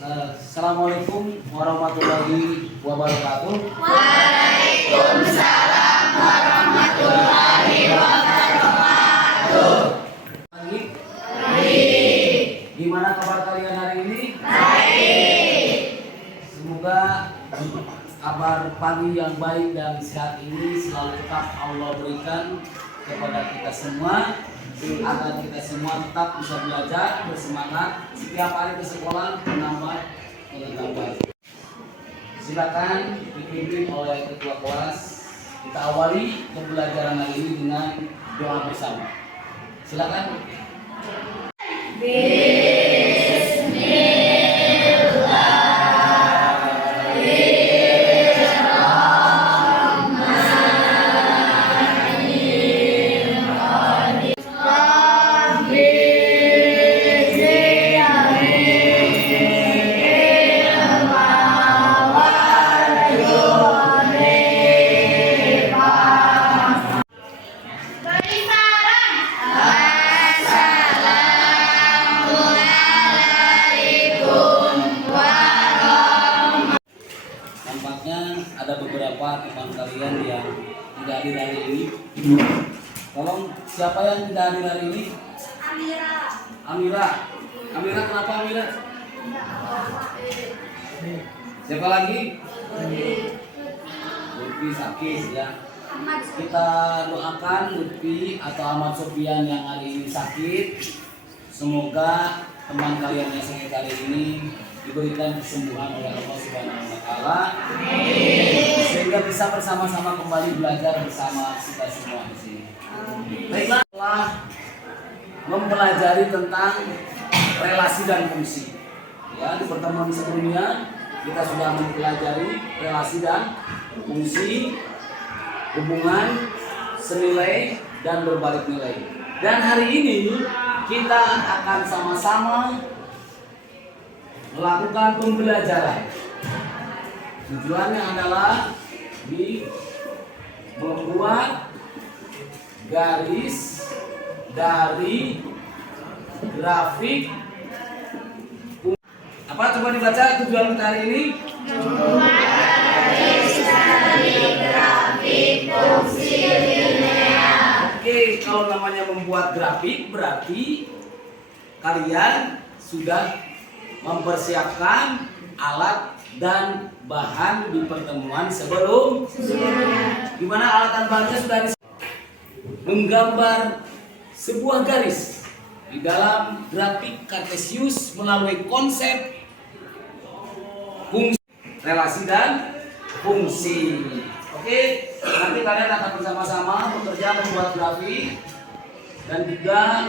Assalamualaikum warahmatullahi wabarakatuh. Waalaikumsalam warahmatullahi wabarakatuh. Gimana kabar kalian hari ini? Baik. Semoga kabar pagi yang baik dan sehat ini selalu tetap Allah berikan kepada kita semua, agar kita semua tetap bisa belajar, bersemangat, setiap hari ke sekolah menambah pengetahuan. Silakan dipimpin oleh ketua kelas. Kita awali pembelajaran hari ini dengan doa bersama. Silakan. Nampaknya ada beberapa teman kalian yang tidak hadir hari ini. Tolong, siapa yang tidak hadir hari ini? Amira. Amira, kenapa Amira? Siapa lagi? Lutfi sakit ya. Kita doakan Lutfi atau Ahmad Sofian yang hari ini sakit. Semoga teman kalian yang sakit hari ini diberikan kesembuhan oleh Allah Subhanahu wa taala, sehingga bisa bersama-sama kembali belajar bersama kita semua di sini. Baiklah, setelah mempelajari tentang relasi dan fungsi. Ya, di pertemuan sebelumnya kita sudah mempelajari relasi dan fungsi, hubungan, senilai dan berbalik nilai. Dan hari ini kita akan sama-sama melakukan pembelajaran. Tujuannya adalah membuat garis dari grafik. Apa coba dibaca tujuan kita hari ini? Membuat garis dari grafik fungsi linear. Oke, kalau namanya membuat grafik berarti kalian sudah mempersiapkan alat dan bahan di pertemuan sebelumnya. Gimana alat dan bahannya sudah menggambar sebuah garis di dalam grafik kartesius melalui konsep fungsi, relasi dan fungsi. Oke, nanti kalian akan bersama-sama bekerja membuat grafik dan juga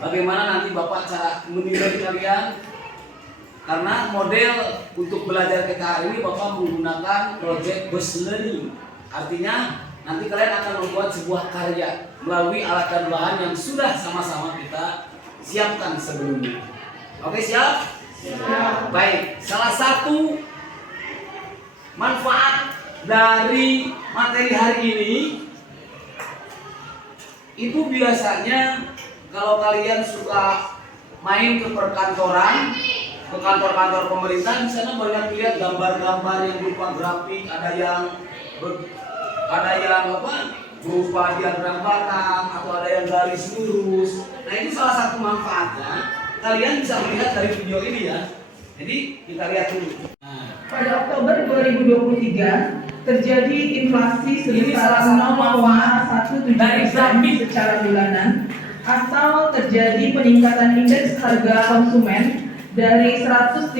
bagaimana nanti Bapak cara menilai kalian, karena model untuk belajar kita hari ini Bapak menggunakan project based learning. Artinya nanti kalian akan membuat sebuah karya melalui alat dan bahan yang sudah sama-sama kita siapkan sebelumnya. Oke, siap? Siap. Baik, salah satu manfaat dari materi hari ini itu biasanya kalau kalian suka main ke perkantoran, ke kantor-kantor pemerintah, di sana banyak lihat gambar-gambar yang berupa grafik, ada yang berupa diagram batang atau ada yang garis lurus. Nah, itu salah satu manfaatnya. Kalian bisa melihat dari video ini ya. Jadi kita lihat dulu. Pada Oktober 2023 terjadi inflasi sebesar 0,173% secara bulanan, atau terjadi peningkatan indeks harga konsumen dari 115,44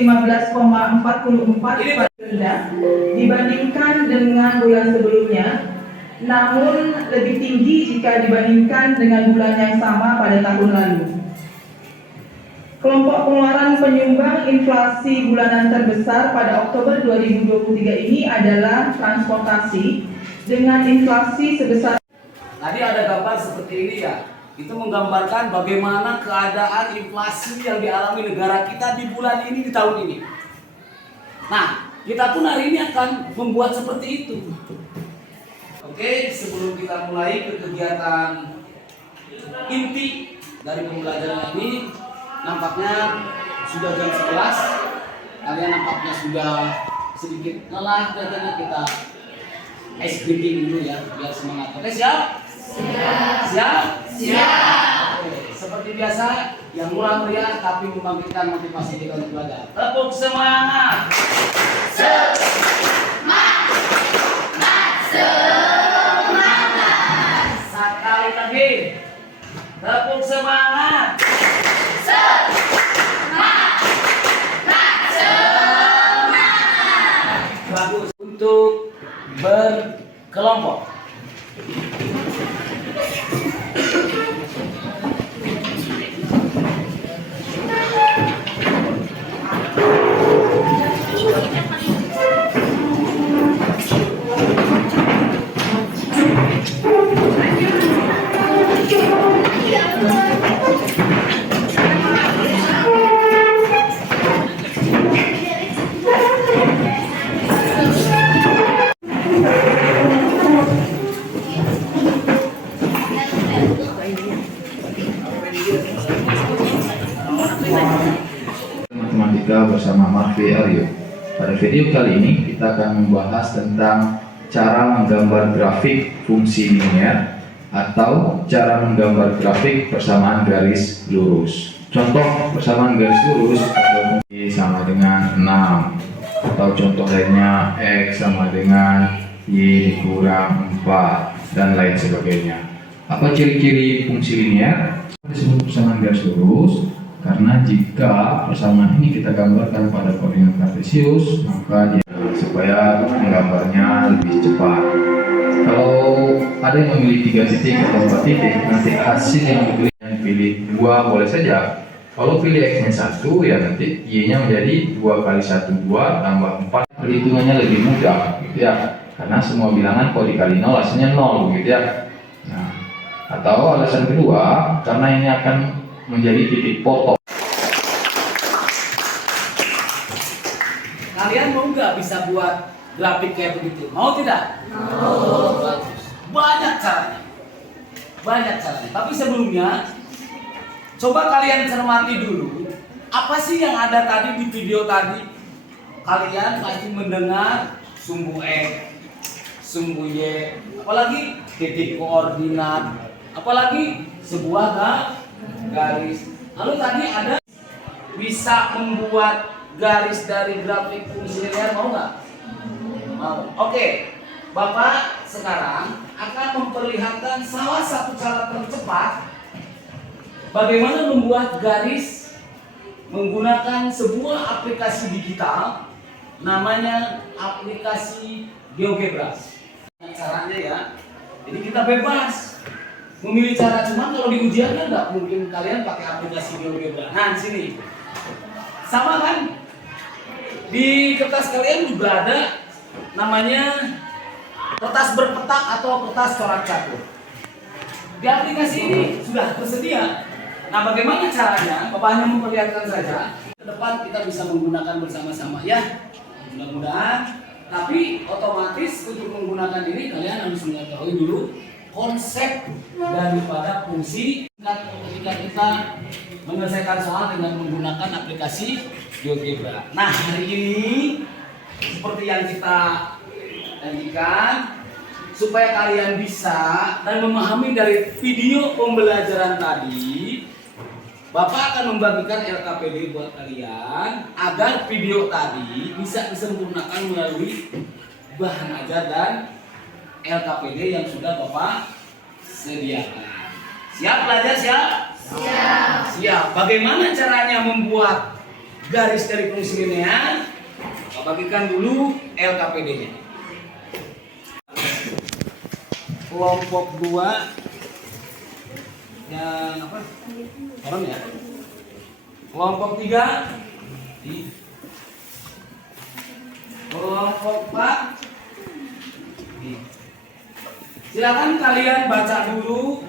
rendah dibandingkan dengan bulan sebelumnya, namun lebih tinggi jika dibandingkan dengan bulan yang sama pada tahun lalu. Kelompok pengeluaran penyumbang inflasi bulanan terbesar pada Oktober 2023 ini adalah transportasi dengan inflasi sebesar. Tadi ada gambar seperti ini ya. Itu menggambarkan bagaimana keadaan inflasi yang dialami negara kita di bulan ini, di tahun ini. Nah, kita pun hari ini akan membuat seperti itu. Oke, sebelum kita mulai ke kegiatan inti dari pembelajaran ini, nampaknya sudah jam 11. Kalian nampaknya sudah sedikit lelah, katanya kita ice breaking dulu ya, biar semangat. Oke, siap? Siap? Oke, seperti biasa, yang murah meriah tapi membangkitkan motivasi kita untuk belajar. Tepuk semangat! Sekali lagi, tepuk semangat! Bagus. Untuk berkelompok. Matematika bersama Marfi Aryo. Pada video kali ini kita akan membahas tentang cara menggambar grafik fungsi linear atau cara menggambar grafik persamaan garis lurus. Contoh persamaan garis lurus atau fungsi sama dengan 6, atau contoh lainnya X sama dengan Y kurang 4 dan lain sebagainya. Apa ciri-ciri fungsi linear? Disebut persamaan garis lurus karena jika persamaan ini kita gambarkan pada koordinat kartesius, maka dia supaya menggambarnya lebih cepat. Kalau ada yang memilih 3 titik atau 4 titik, nanti hasil yang pilih 2 boleh saja. Kalau pilih X-nya 1, ya nanti Y-nya menjadi 2 kali 1 2 tambah 4. Perhitungannya lebih mudah gitu ya, karena semua bilangan kalau dikali 0 hasilnya 0 gitu ya. Nah, atau alasan kedua, karena ini akan menjadi titik potong. Kalian mau nggak bisa buat grafik kayak begitu? Mau tidak? Mau. Bagus. Banyak caranya. Tapi sebelumnya, coba kalian cermati dulu. Apa sih yang ada tadi di video tadi? Kalian pasti mendengar sumbu X, sumbu Y, apalagi titik koordinat, apalagi sebuah garis. Lalu tadi ada bisa membuat garis dari grafik fungsi linear, mau nggak? Mau. Oke, Bapak sekarang akan memperlihatkan salah satu cara tercepat bagaimana membuat garis menggunakan sebuah aplikasi digital, namanya aplikasi GeoGebra. Caranya ya, jadi kita bebas memilih cara, cuma kalau di ujian kan nggak mungkin kalian pakai aplikasi GeoGebra. Nah, di sini sama kan? Di kertas kalian juga ada namanya kertas berpetak atau kertas corak catur. Di aplikasi ini sudah tersedia. Nah, bagaimana caranya? Bapak hanya memperlihatkan saja. Ke depan kita bisa menggunakan bersama-sama ya. Mudah-mudahan. Tapi otomatis untuk menggunakan ini kalian harus mengetahui dulu konsep daripada fungsi ketika kita menyelesaikan soal dengan menggunakan aplikasi GeoGebra. Nah, hari ini seperti yang kita janjikan, supaya kalian bisa dan memahami dari video pembelajaran tadi, Bapak akan membagikan LKPD buat kalian agar video tadi bisa disempurnakan melalui bahan ajar dan LKPD yang sudah Bapak sediakan. Siap belajar? Siap. Bagaimana caranya membuat garis dari fungsi linear? Bapak bagikan dulu LKPD-nya. Kelompok 2 yang apa? Orang ya. Kelompok 3 kelompok 4. Silakan kalian baca dulu,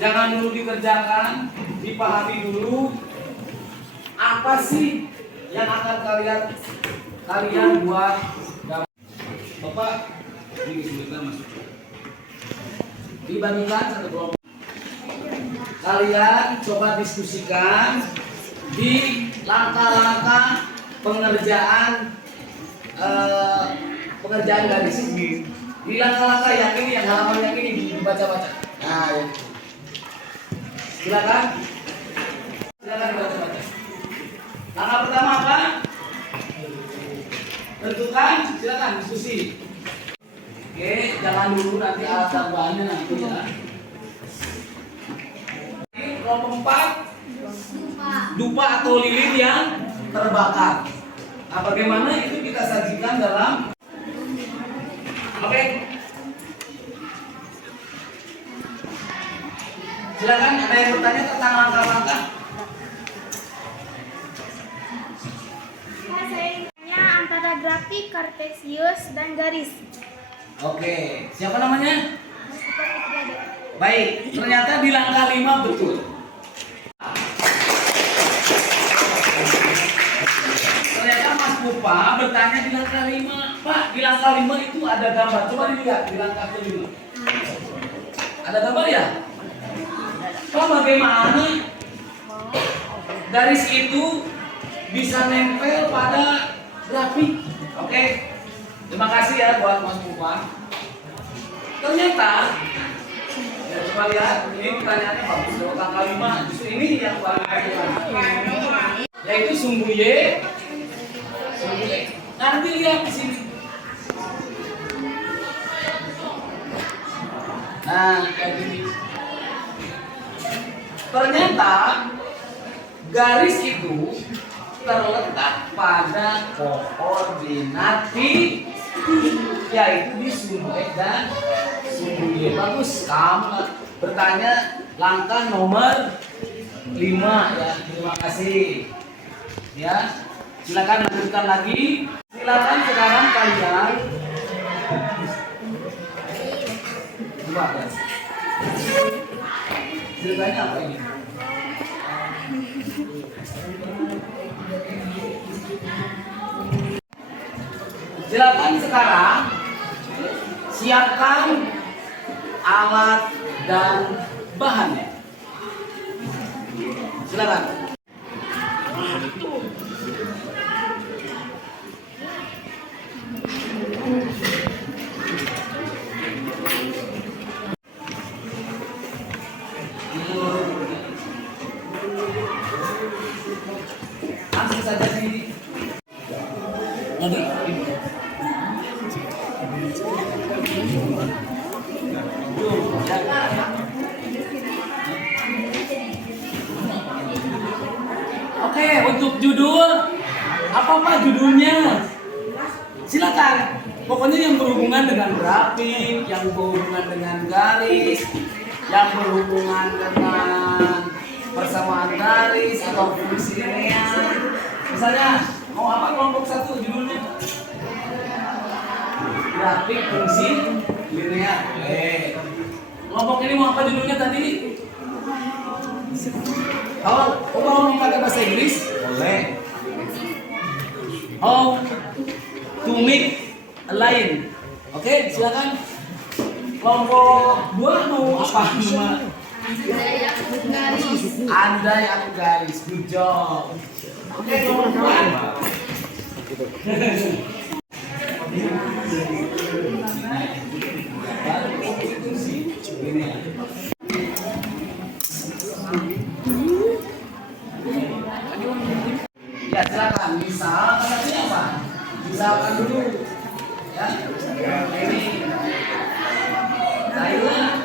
jangan dulu dikerjakan, dipahami dulu apa sih yang akan kalian buat. Bapak ini sebentar masuk. Dibandingkan satu kelompok. Kalian coba diskusikan di langkah-langkah pengerjaan garis. Di langkah-langkah yang ini, yang halaman yang ini dibaca-baca. Nah, ya. Silakan dibaca-baca. Langkah pertama apa? Tentukan, silakan diskusi. Oke, jangan dulu, nanti alat tambahannya nanti ya. Ini kelompok 4, dupa atau lilin yang terbakar. Nah, bagaimana itu kita sajikan dalam? Oke. Silakan, ada yang bertanya tentang langkah-langkah? Antara grafik, kartesius, dan garis. Oke, siapa namanya? Baik, ternyata di langkah 5 betul. Ternyata Mas Pupa bertanya di langkah 5. Pak, di langkah 5 itu ada gambar. Coba dilihat di langkah ke-5. Ada gambar ya? Pak, bagaimana garis itu bisa nempel pada grafik? Oke. Terima kasih ya buat Mas Pupa. Ternyata ya, coba lihat, ini pertanyaannya bagus. Langkah 5, justru ini yang paling penting, yaitu sumbu Y. Nanti lihat di sini. Nah, kayak gini. Ternyata garis itu terletak pada koordinat yaitu di sumbu X dan sumbu Y. Bagus, kamu bertanya langkah nomor 5 ya. Terima kasih. Ya, silakan lanjutkan lagi. Silakan sekarang kalian coba guys. Ceritanya apa ini? Silakan sekarang siapkan alat dan bahannya. Silakan. Langsung saja sini. Nanti. Oke, untuk judul apa judulnya? Silakan. Pokoknya yang berhubungan dengan grafik, yang berhubungan dengan garis, yang berhubungan dengan persamaan garis atau fungsi linear. Misalnya, mau apa kelompok 1 judulnya? Grafik fungsi linear. Kelompok ini mau apa judulnya tadi? Mau pakai bahasa Inggris? Boleh. How to make a line. Oke, silakan. Kelompok 2 mau apa? Andai aku garis. Good job. Oke, kelompok 2. Ya silakan, misal katanya apa? Misalkan dulu ya. Ini Thailand.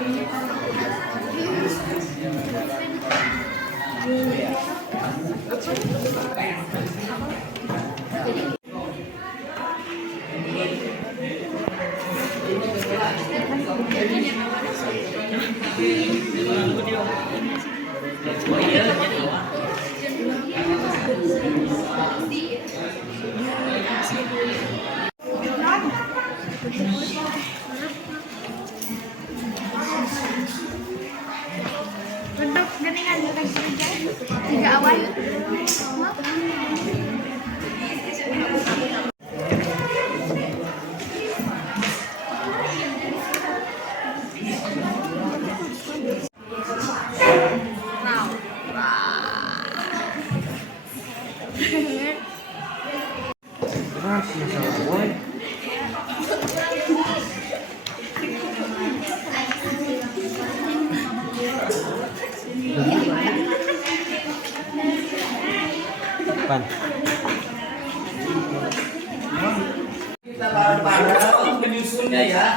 Bentuk geningan bukan kerja. 3 awan. Kita bareng-bareng menyusunnya ya.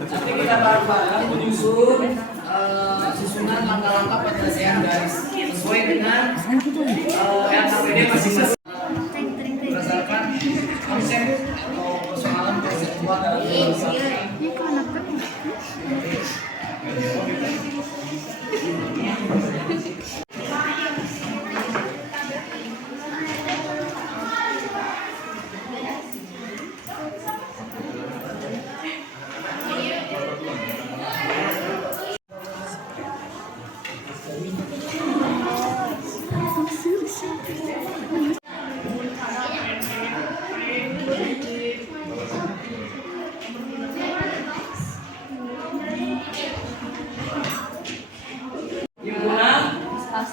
Nanti kita bareng-bareng menyusun susunan langkah-langkah penyelesaian garis sesuai dengan LKPD masing-masing berdasarkan konsep atau persoalan konseptual dalam himpunan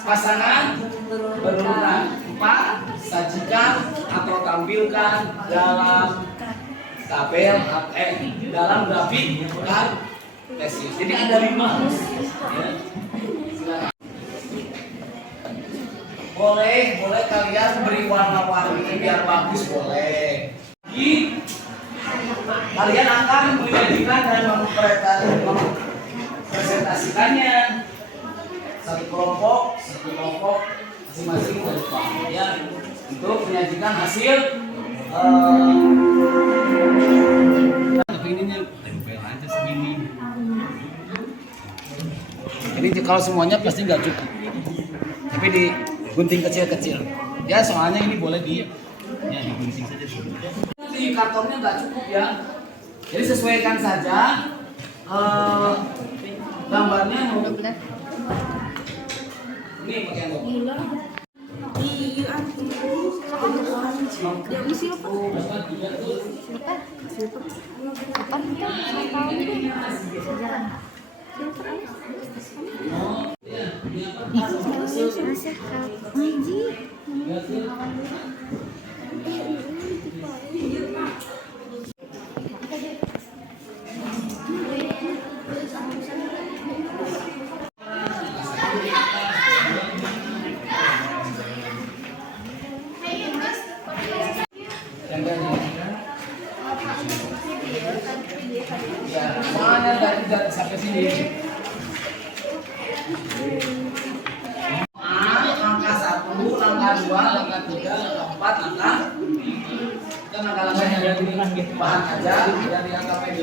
pasangan berurutan 4 sajikan atau tampilkan dalam tabel dalam grafik dan tesis. Jadi ada 5 ya. Silakan. Boleh kalian beri warna-warni biar bagus, boleh. Kalian akan menyajikan dan mempresentasikannya satu kelompok masing-masing dari Pak ya untuk menyajikan hasil tapi ini tempel aja segini. Ini kalau semuanya pasti nggak cukup, tapi digunting kecil-kecil ya, soalnya ini boleh digunting saja di kartonnya nggak cukup ya, jadi sesuaikan saja gambarnya mau ini pakai yang mana dari sampai sini. Langkah 1, langkah 2, langkah 3, langkah 4, langkah kita langkah-langkahnya ada di bahan aja dari LKPD.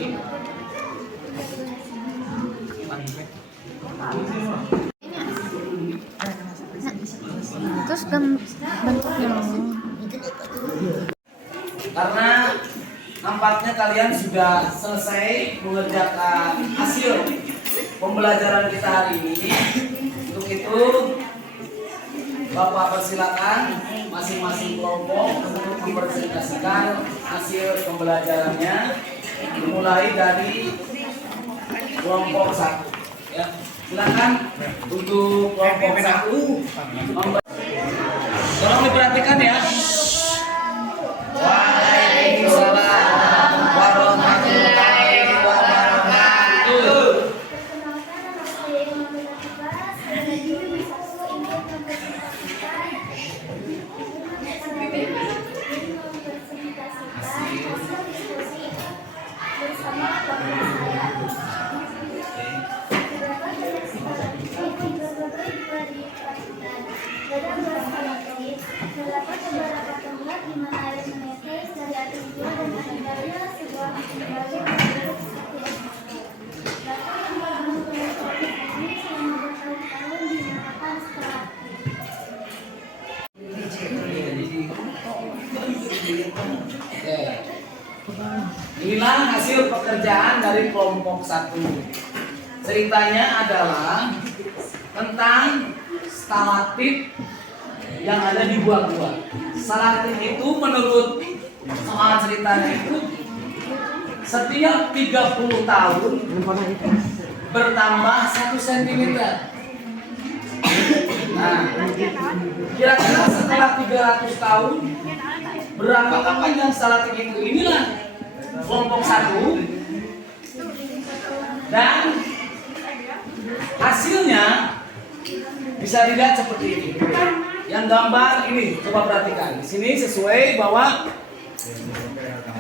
Terus bentuknya karena nampaknya kalian sudah selesai mengerjakan hasil pembelajaran kita hari ini. Untuk itu Bapak persilakan masing-masing kelompok untuk mempresentasikan hasil pembelajarannya, dimulai dari kelompok 1 ya. Silakan untuk kelompok 1 tolong diperhatikan ya. Waalaikumsalam warahmatullahi wabarakatuh. Terdapat beberapa tempat di mana air menetes dari atas gua dan meninggalnya sebuah sebagai bentuk seperti dapat membangun proses ini selama bertahun-tahun dinamakan strategi. Oke. Inilah hasil pekerjaan dari kelompok 1. Ceritanya adalah tentang stalaktit yang ada di gua-gua. Stalaktit itu menurut soal ceritanya itu setiap 30 tahun bertambah 1 cm. Nah, Kira-kira setelah 300 tahun, berapakah panjang salatik itu? Inilah kelompok 1. Dan hasilnya bisa dilihat seperti ini. Yang gambar ini, coba perhatikan. Di sini sesuai bahwa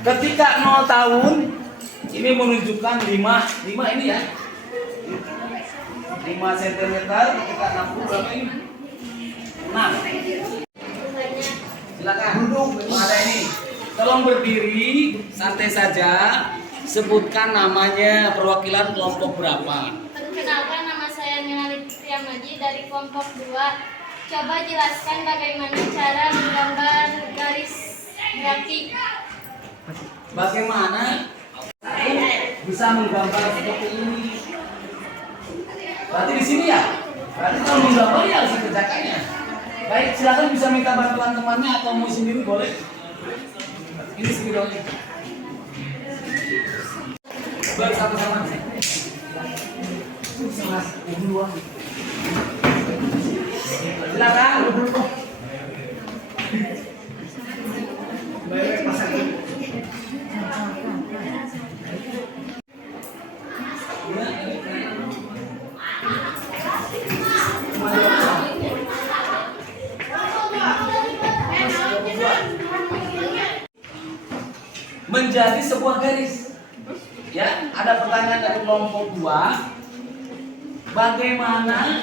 ketika 0 tahun, ini menunjukkan 5 ini ya. 5 cm, ketika 60 berapa ini? 6. Silakan duduk. Ada ini. Tolong berdiri, santai saja. Sebutkan namanya, perwakilan kelompok berapa. Perkenalkan, nama saya Nilali Priamaji dari kelompok 2. Coba jelaskan bagaimana cara menggambar garis grafik. Bagaimana bisa menggambar seperti ini? Berarti di sini ya. Berarti kalau menggambar ya harus dikerjakannya. Baik, silakan bisa minta bantuan temannya atau mau sendiri boleh. Ini spidolnya. Baik, sama-sama. Silakan. Baik, pasang. Menjadi sebuah garis. Ya, ada pertanyaan dari kelompok 2. Bagaimana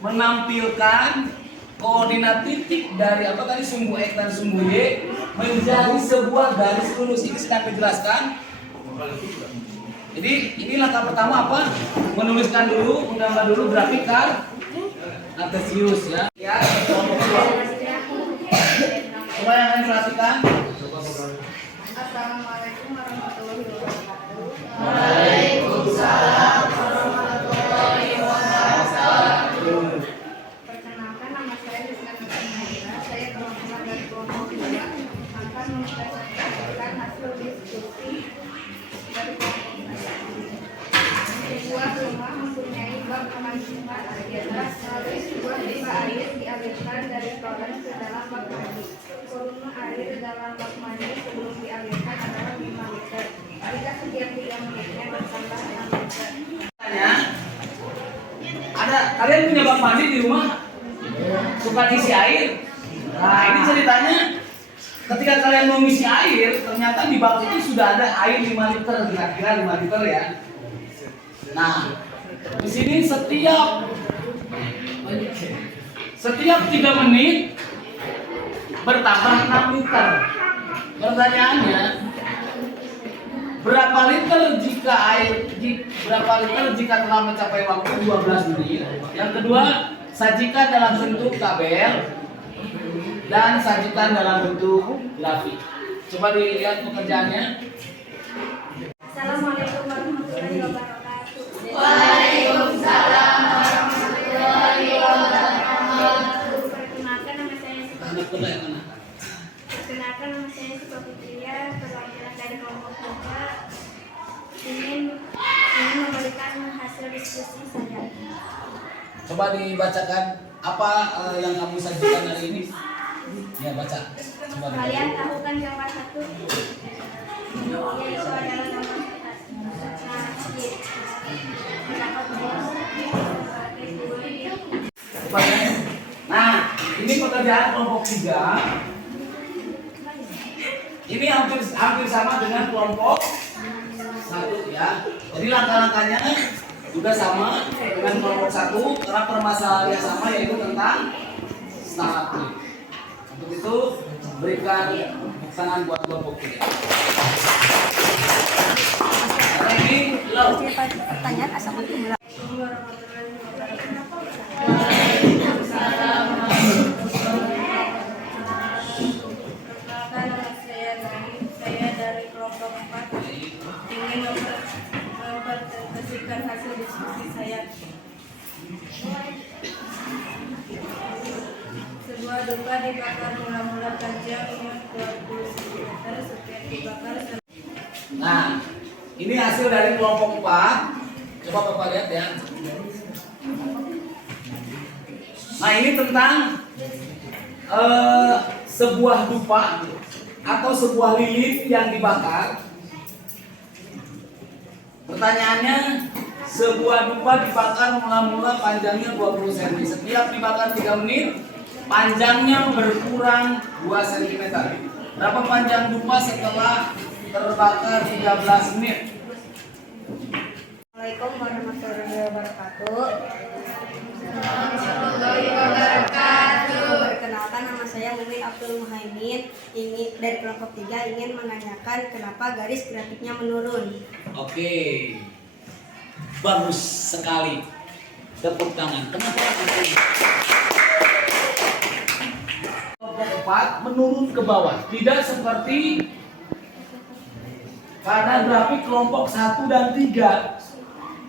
menampilkan koordinat titik dari apa tadi sumbu X dan sumbu Y menjadi sebuah garis lurus? Ini sedang dijelaskan. Jadi ini langkah pertama apa? Menuliskan dulu, menggambar dulu grafik Cartesius ya. Ya, kelompok 2. Coba yang lain perhatikan. Assalamualaikum warahmatullahi wabarakatuh. Waalaikumsalam warahmatullahi wabarakatuh. Perkenalkan, nama saya Rizka Nursanaya. Saya perwakilan dari kelompok 2 akan mempresentasikan hasil diskusi dari kelompok saya. Sebuah rumah mempunyai bak pemancingan air. Lalu sebuah pipa air dialirkan dari toren ke dalam bak mandi. Volume air dalam bak mandi sebelum dialirkan adalah 5 liter. Jika setiap 3 menitnya bertambah 6 liter. Ada kalian punya bak mandi di rumah? Suka isi air? Nah, ini ceritanya ketika kalian mau ngisi air, ternyata di bak itu sudah ada air 5 liter, kira-kira 5 liter ya. Nah, di sini setiap 3 menit bertambah 6 liter. Pertanyaannya, berapa liter jika telah mencapai waktu 12 menit? Yang kedua, sajikan dalam bentuk tabel dan sajikan dalam bentuk grafik. Coba dilihat pekerjaannya. Assalamualaikum warahmatullahi wabarakatuh. Waalaikumsalam warahmatullahi wabarakatuh. Perkenalkan, nama saya Suka Putria, perwakilan dari kelompok 2. Ingin memberikan hasil diskusi saya. Coba dibacakan apa yang kamu sajikan hari ini. Ya, baca. Coba Kalian tahu kan gambar 1? Yaitu adalah gambar Nah, ini pekerjaan kelompok 3. Ini hampir sama dengan kelompok 1 ya. Jadi langkah-langkahnya juga sama dengan kelompok 1 karena permasalahannya sama, yaitu tentang strategi. Untuk itu berikan tangan buat kelompok 3. Ini Pertanyaan asal mulai. Saya dari kelompok 4 ingin mempresentasikan hasil diskusi saya. Sebuah dupa dibakar mula-mula tajam 20 cm, setiap dibakar. Nah, ini hasil dari kelompok 4. Coba Bapak lihat ya. Nah, ini tentang sebuah dupa atau sebuah lilin yang dibakar. Pertanyaannya, sebuah dupa dibakar mula-mula panjangnya 20 cm. Setiap dibakar 3 menit, panjangnya berkurang 2 cm. Berapa panjang dupa setelah terbakar 13 menit? Assalamualaikum warahmatullahi wabarakatuh. Perkenalkan, nama saya Mumin Abdul Muhaimin, ingin dari kelompok 3 ingin menanyakan kenapa garis grafiknya menurun. Oke, bagus sekali. Tepuk tangan. Kenapa itu? Kelompok 4 menurun ke bawah, tidak seperti pada grafik kelompok 1 dan 3.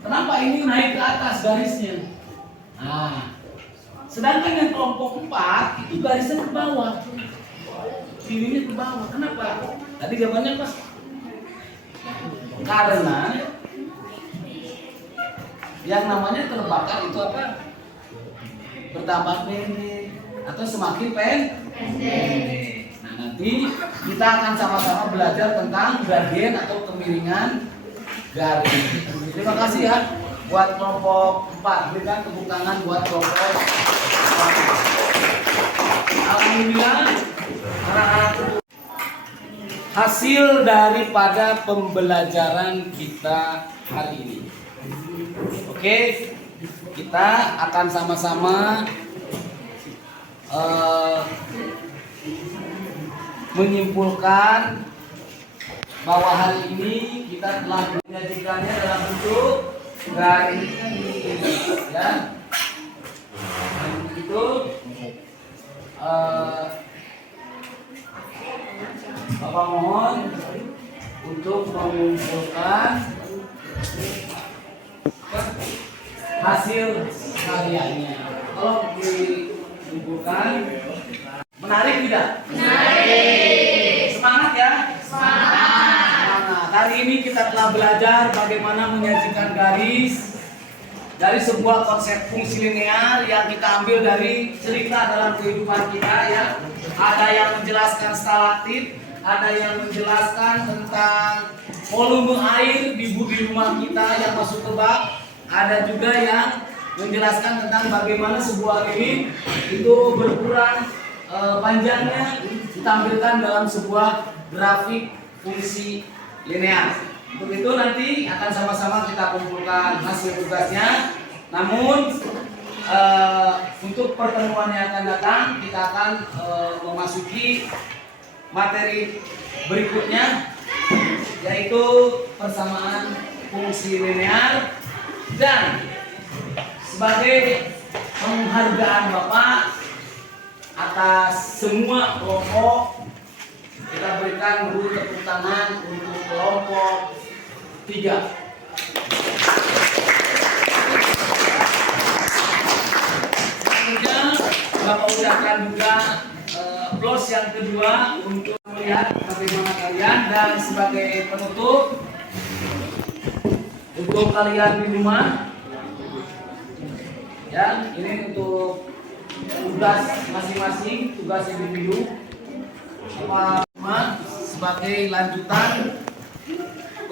Kenapa ini naik ke atas garisnya? Nah, sedangkan yang kelompok 4 itu garisnya ke bawah, kirinya ke bawah. Kenapa? Tadi jawabannya pas. Karena yang namanya terbakar itu apa? Bertambah pendek atau semakin pendek. Nah, nanti kita akan sama-sama belajar tentang gradien atau kemiringan garis. Terima kasih ya buat kelompok 4. Berikan tepuk tangan buat kelompok 4. Alhamdulillah, anak-anak, hasil daripada pembelajaran kita hari ini. Oke, kita akan sama-sama menyimpulkan bahwa hari ini kita telah menyajikannya dalam bentuk garis, ya. Itu Bapak mohon untuk mengumpulkan hasil karyanya. Tolong dikumpulkan. Menarik tidak? Menarik. Semangat ya. Semangat. Hari ini kita telah belajar bagaimana menyajikan garis dari sebuah konsep fungsi linear yang kita ambil dari cerita dalam kehidupan kita, ya. Ada yang menjelaskan stalaktit, ada yang menjelaskan tentang volume air di rumah kita yang masuk ke bak, ada juga yang menjelaskan tentang bagaimana sebuah lilin itu berkurang panjangnya ditampilkan dalam sebuah grafik fungsi linear. Untuk itu nanti akan sama-sama kita kumpulkan hasil tugasnya. Namun untuk pertemuan yang akan datang kita akan memasuki materi berikutnya, yaitu persamaan fungsi linear. Dan sebagai penghargaan Bapak atas semua kelompok, kita berikan dulu tepuk tangan untuk kelompok 3. Selanjutnya Bapak ucapkan juga plus yang kedua untuk melihat bagaimana kalian. Dan sebagai penutup untuk kalian di rumah, ya, ini untuk tugas masing-masing, tugas individu sama sebagai lanjutan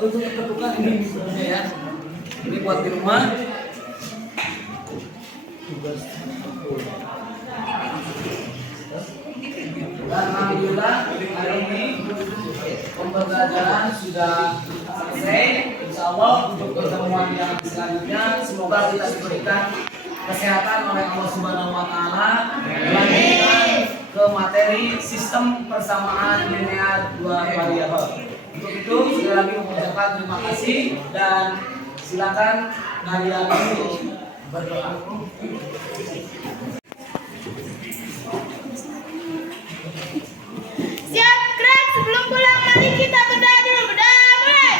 untuk ketukan ini sebenarnya, ya. Ini buat di rumah. Dan alhamdulillah hari ini pembelajaran sudah selesai. Insya Allah untuk pertemuan yang selanjutnya semoga kita diberikan kesehatan oleh Allah Subhanahu Wa Taala. Melanjutkan ke materi sistem persamaan linear dua variabel. Untuk itu sekali lagi mengucapkan terima kasih dan silakan kalian berdoa. Siap, gerak. Sebelum pulang mari kita berdoa dulu. Berdoa mulai.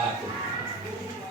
wabarakatuh.